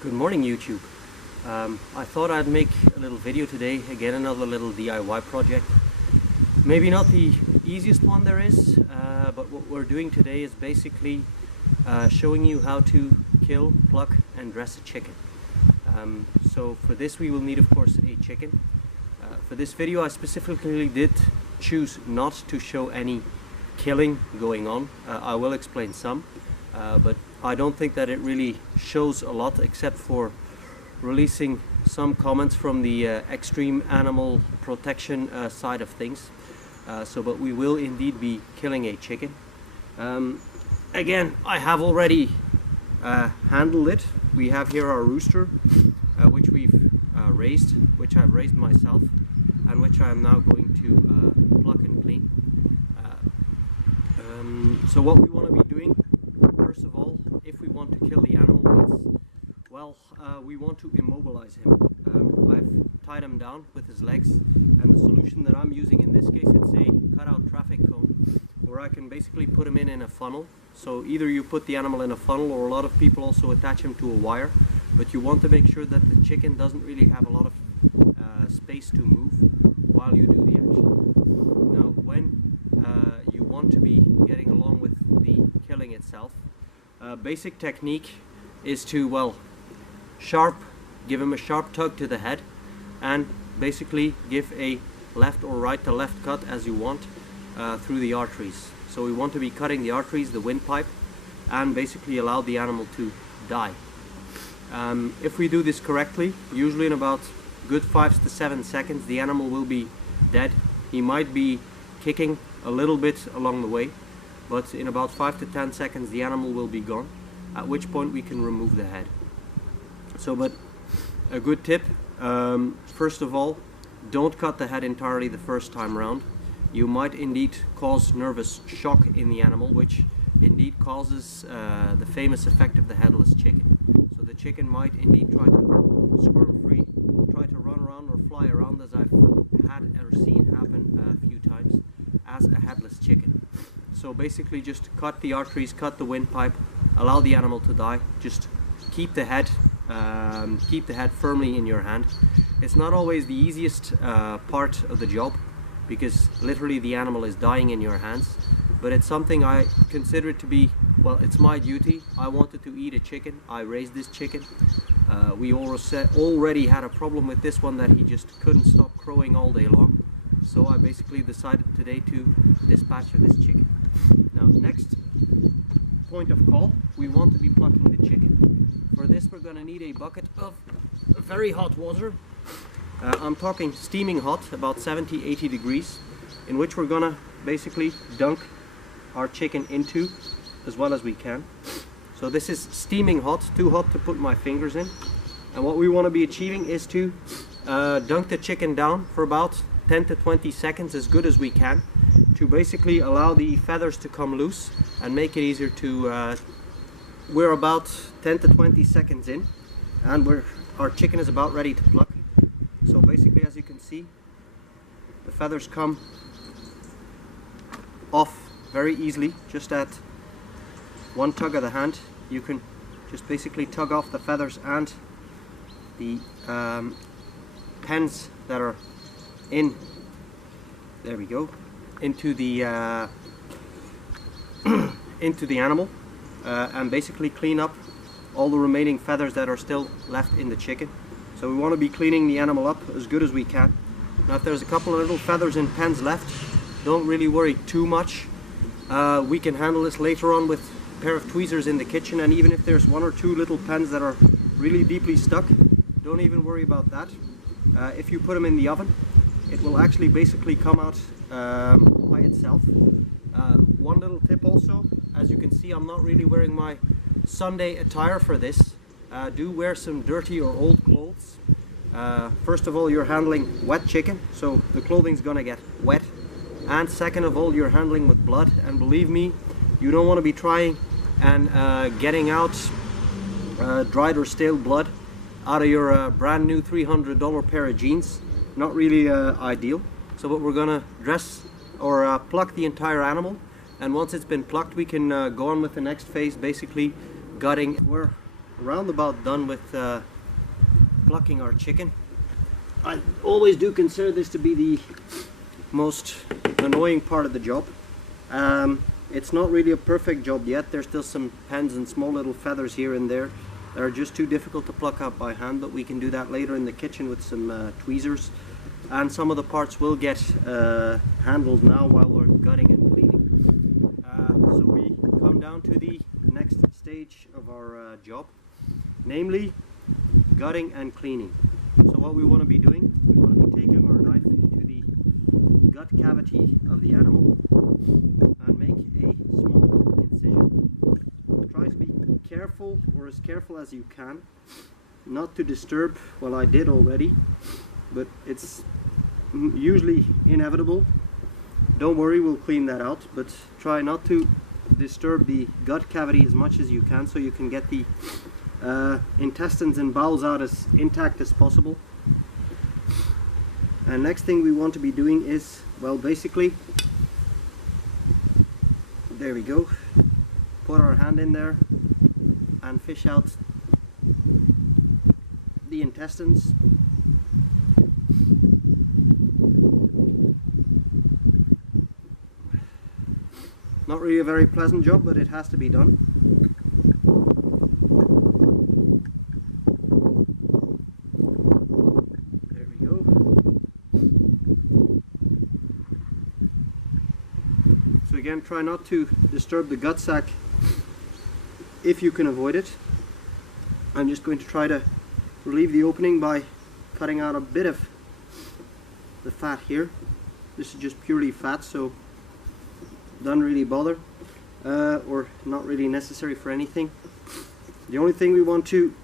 Good morning, YouTube. I thought I'd make a little video today, again another little DIY project. Maybe not the easiest one there is, but what we're doing today is basically showing you how to kill, pluck and dress a chicken. So for this we will need, of course, a chicken. For this video I specifically did choose not to show any killing going on. I will explain some, but I don't think that it really shows a lot, except for releasing some comments from the extreme animal protection side of things. But we will indeed be killing a chicken. Again, I have already handled it. We have here our rooster, which we've raised, which I've raised myself, and which I am now going to pluck and clean. So what we want to be doing, first of all, if we want to kill the animal, we want to immobilize him. I've tied him down with his legs, and the solution that I'm using in this case, it's a cutout traffic cone, where I can basically put him in a funnel. So either you put the animal in a funnel, or a lot of people also attach him to a wire, but you want to make sure that the chicken doesn't really have a lot of space to move while you do the action. Now, when you want to be getting along with the killing itself, basic technique is to, give him a sharp tug to the head, and basically give a left or right to left cut as you want through the arteries. So we want to be cutting the arteries, the windpipe, and basically allow the animal to die. If we do this correctly, usually in about good 5 to 7 seconds, the animal will be dead. He might be kicking a little bit along the way, but in about 5 to 10 seconds the animal will be gone, at which point we can remove the head. But a good tip, first of all, don't cut the head entirely the first time round. You might indeed cause nervous shock in the animal, which indeed causes the famous effect of the headless chicken. So the chicken might indeed try to squirm free, try to run around or fly around, as I've had or seen happen a few times, as a headless chicken. So basically just cut the arteries, cut the windpipe, allow the animal to die, just keep the head firmly in your hand. It's not always the easiest part of the job, because literally the animal is dying in your hands, but it's something I consider it to be, it's my duty. I wanted to eat a chicken. I raised this chicken. We already had a problem with this one, that he just couldn't stop crowing all day long. So I basically decided today to dispatch this chicken. Now, next point of call, we want to be plucking the chicken. For this we're going to need a bucket of very hot water. I'm talking steaming hot, about 70-80 degrees, in which we're going to basically dunk our chicken into as well as we can. So this is steaming hot, too hot to put my fingers in. And what we want to be achieving is to dunk the chicken down for about 10 to 20 seconds, as good as we can, to basically allow the feathers to come loose and make it easier to we're about 10 to 20 seconds in, and our chicken is about ready to pluck. So basically, as you can see, the feathers come off very easily. Just at one tug of the hand, you can just basically tug off the feathers and the pens that are in, there we go, into the into the animal, and basically clean up all the remaining feathers that are still left in the chicken. So we want to be cleaning the animal up as good as we can. Now, if there's a couple of little feathers and pens left, don't really worry too much. We can handle this later on with a pair of tweezers in the kitchen, and even if there's 1 or 2 little pens that are really deeply stuck, don't even worry about that. If you put them in the oven, it will actually basically come out by itself. One little tip also, as you can see, I'm not really wearing my Sunday attire for this. Do wear some dirty or old clothes. First of all, you're handling wet chicken, so the clothing's gonna get wet. And second of all, you're handling with blood, and believe me, you don't want to be trying and getting out dried or stale blood out of your brand new $300 pair of jeans. Not really ideal. So what we're gonna dress or pluck the entire animal, and once it's been plucked, we can go on with the next phase, basically gutting. We're round about done with plucking our chicken. I always do consider this to be the most annoying part of the job. It's not really a perfect job yet. There's still some pens and small little feathers here and there that are just too difficult to pluck out by hand, but we can do that later in the kitchen with some tweezers. And some of the parts will get handled now while we're gutting and cleaning. So we come down to the next stage of our job, namely gutting and cleaning. So what we want to be doing, we want to be taking our knife into the gut cavity of the animal and make a small incision. Try to be careful, or as careful as you can, not to disturb. Well, I did already, but it's usually inevitable. Don't worry, we'll clean that out, but try not to disturb the gut cavity as much as you can, so you can get the intestines and bowels out as intact as possible. And next thing we want to be doing is, well, basically, there we go, put our hand in there and fish out the intestines. Not really a very pleasant job, but it has to be done. There we go. So again, try not to disturb the gut sac if you can avoid it. I'm just going to try to relieve the opening by cutting out a bit of the fat here. This is just purely fat, so don't really bother, or not really necessary for anything. The only thing we want to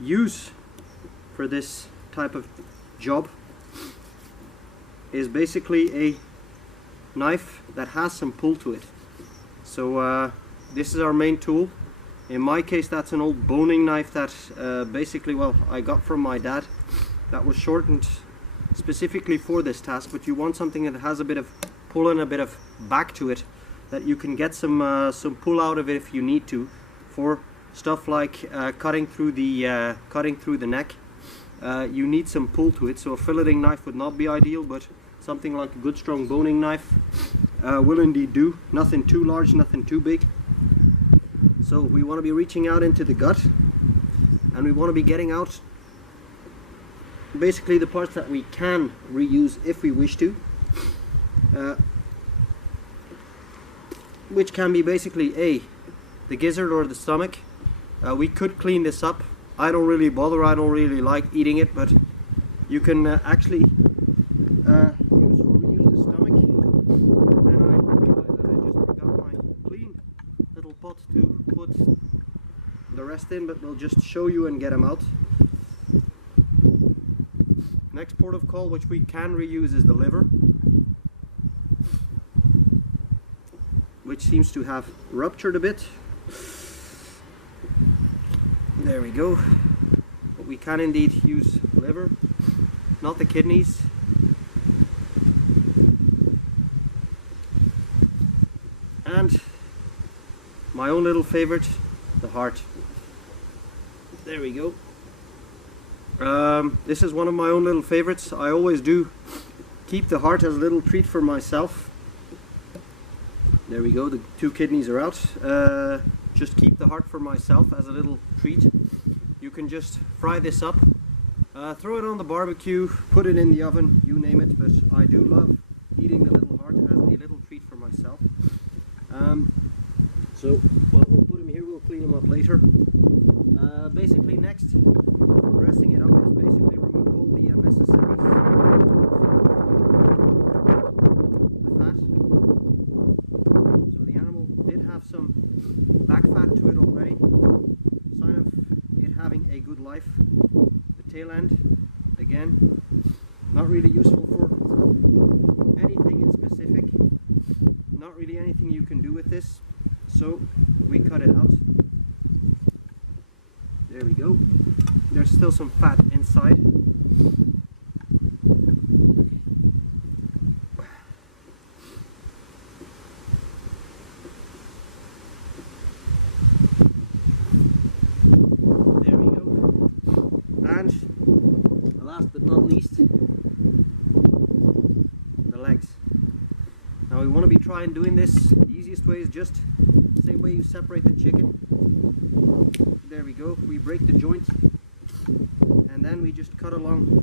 use for this type of job is basically a knife that has some pull to it. So this is our main tool. In my case, that's an old boning knife that basically, well, I got from my dad. That was shortened specifically for this task, but you want something that has a bit of pull and a bit of back to it, that you can get some pull out of it if you need to, for stuff like cutting through the neck. You need some pull to it, so a filleting knife would not be ideal, but something like a good strong boning knife will indeed do. Nothing too large, nothing too big. So we want to be reaching out into the gut, and we want to be getting out basically the parts that we can reuse if we wish to. Which can be basically the gizzard or the stomach. We could clean this up. I don't really bother, I don't really like eating it, but you can actually use or reuse the stomach. And I realized that I just forgot my clean little pot to put the rest in, but we'll just show you and get them out. Next port of call, which we can reuse, is the liver, which seems to have ruptured a bit. There we go. But we can indeed use liver, not the kidneys. And my own little favorite, the heart. There we go. This is one of my own little favorites. I always do keep the heart as a little treat for myself. There we go, the two kidneys are out. Just keep the heart for myself as a little treat. You can just fry this up, throw it on the barbecue, put it in the oven, you name it, but I do love eating the little heart as a little treat for myself. So, well, we'll put him here, we'll clean him up later. Basically next, dressing it up is basically remove all the unnecessary fat. So the animal did have some back fat to it already, sign of it having a good life. The tail end, again, not really useful for anything in specific, not really anything you can do with this, so we cut it out. There we go. There's still some fat inside. last but not least, the legs. Now we want to be trying doing this. The easiest way is just the same way you separate the chicken. There we go. We break the joint and then we just cut along.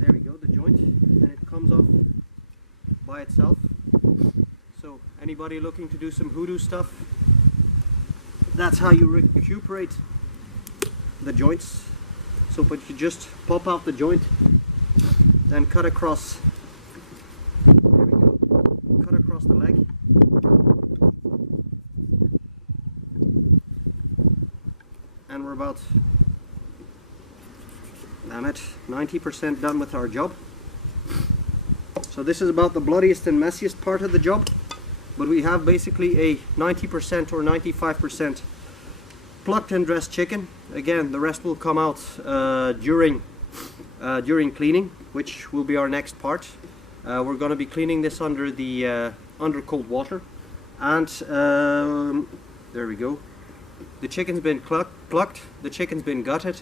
There we go, the joint, and it comes off by itself. So anybody looking to do some hoodoo stuff, that's how you recuperate the joints. So but you just pop out the joint and cut across. There we go. Cut across the leg. And we're about, damn it, 90% done with our job. So this is about the bloodiest and messiest part of the job, but we have basically a 90% or 95% plucked and dressed chicken. Again, the rest will come out during cleaning, which will be our next part. We're going to be cleaning this under the under cold water, and there we go. The chicken's been plucked, the chicken's been gutted,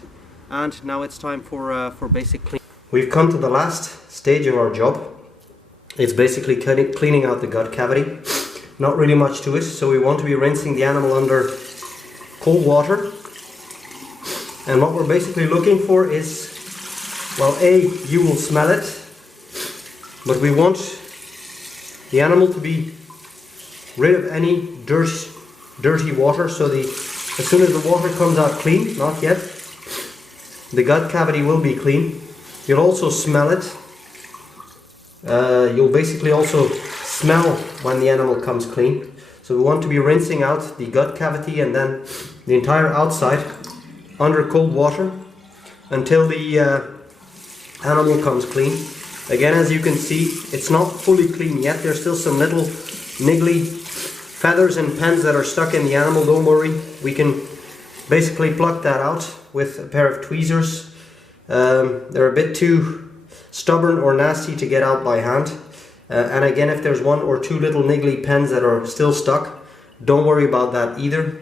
and now it's time for basic cleaning. We've come to the last stage of our job. It's basically cleaning out the gut cavity. Not really much to it, so we want to be rinsing the animal under cold water. And what we're basically looking for is, well, you will smell it, but we want the animal to be rid of any dirty water, so as soon as the water comes out clean, not yet, the gut cavity will be clean. You'll also smell it. You'll basically also smell when the animal comes clean. So we want to be rinsing out the gut cavity and then the entire outside under cold water until the animal comes clean. Again, as you can see, it's not fully clean yet. There's still some little niggly feathers and pens that are stuck in the animal. Don't worry, we can basically pluck that out with a pair of tweezers. They're a bit too stubborn or nasty to get out by hand. And again, if there's one or two little niggly pens that are still stuck, don't worry about that either.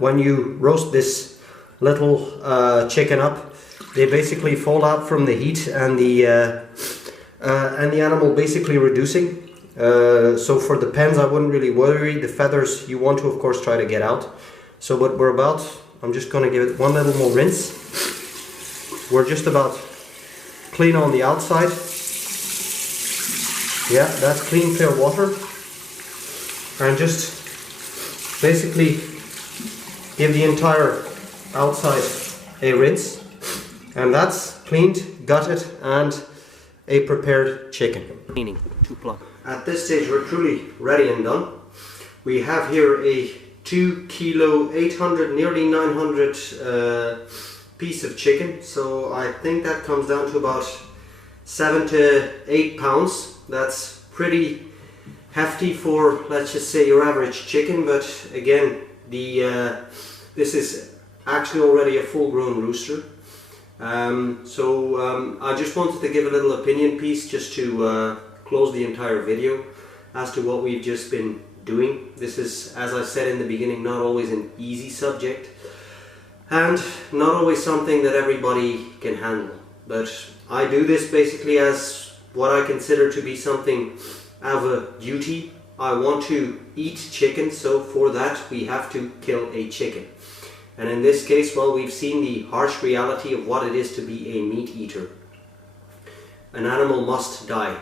When you roast this little chicken up, they basically fall out from the heat and the animal basically reducing. So for the pens, I wouldn't really worry. The feathers, you want to, of course, try to get out. So what we're about, I'm just going to give it one little more rinse. We're just about clean on the outside. Yeah, that's clean, clear water. And just basically give the entire outside a rinse. And that's cleaned, gutted, and a prepared chicken. Cleaning to pluck. At this stage, we're truly ready and done. We have here a 2 kilo, 800, nearly 900 piece of chicken. So I think that comes down to about 7 to 8 pounds. That's pretty hefty for, let's just say, your average chicken. But again, this is actually already a full-grown rooster. I just wanted to give a little opinion piece just to close the entire video as to what we've just been doing. This is, as I said in the beginning, not always an easy subject and not always something that everybody can handle, but I do this basically as what I consider to be something of a duty. I want to eat chicken, so for that we have to kill a chicken. And in this case, well, we've seen the harsh reality of what it is to be a meat eater. An animal must die.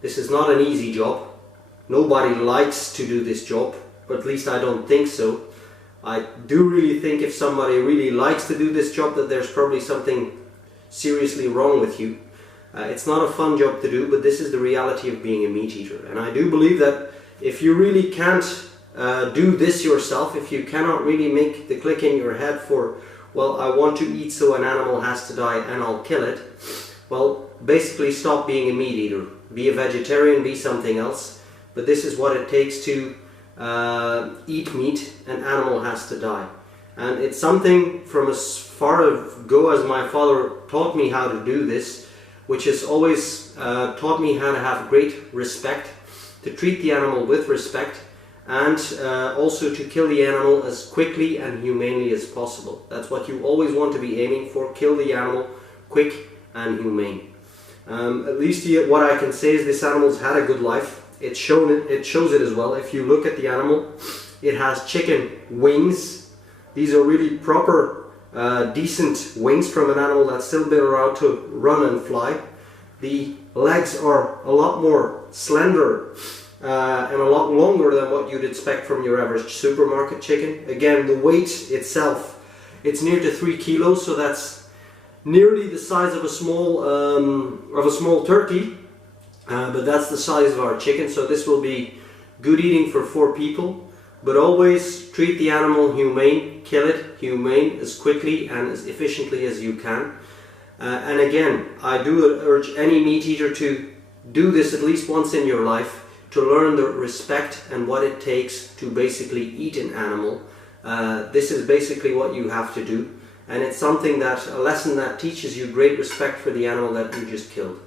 This is not an easy job. Nobody likes to do this job, but at least I don't think so. I do really think if somebody really likes to do this job, that there's probably something seriously wrong with you. It's not a fun job to do, but this is the reality of being a meat eater. And I do believe that if you really can't do this yourself, if you cannot really make the click in your head for, well, I want to eat, so an animal has to die and I'll kill it, well, basically stop being a meat eater. Be a vegetarian, be something else. But this is what it takes to eat meat. An animal has to die. And it's something from as far ago as my father taught me how to do this, which has always taught me how to have great respect, to treat the animal with respect, and also to kill the animal as quickly and humanely as possible. That's what you always want to be aiming for. Kill the animal quick and humane. At least what I can say is this animal's had a good life. It shows it as well. If you look at the animal, it has chicken wings. These are really proper, decent wings from an animal that's still been around to run and fly. The legs are a lot more slender and a lot longer than what you'd expect from your average supermarket chicken. Again, the weight itself, it's near to 3 kilos, so that's nearly the size of a small turkey, but that's the size of our chicken, so this will be good eating for 4 people. But always treat the animal humane, kill it humane as quickly and as efficiently as you can. And again, I do urge any meat eater to do this at least once in your life, to learn the respect and what it takes to basically eat an animal. This is basically what you have to do, and it's something that, a lesson that teaches you great respect for the animal that you just killed.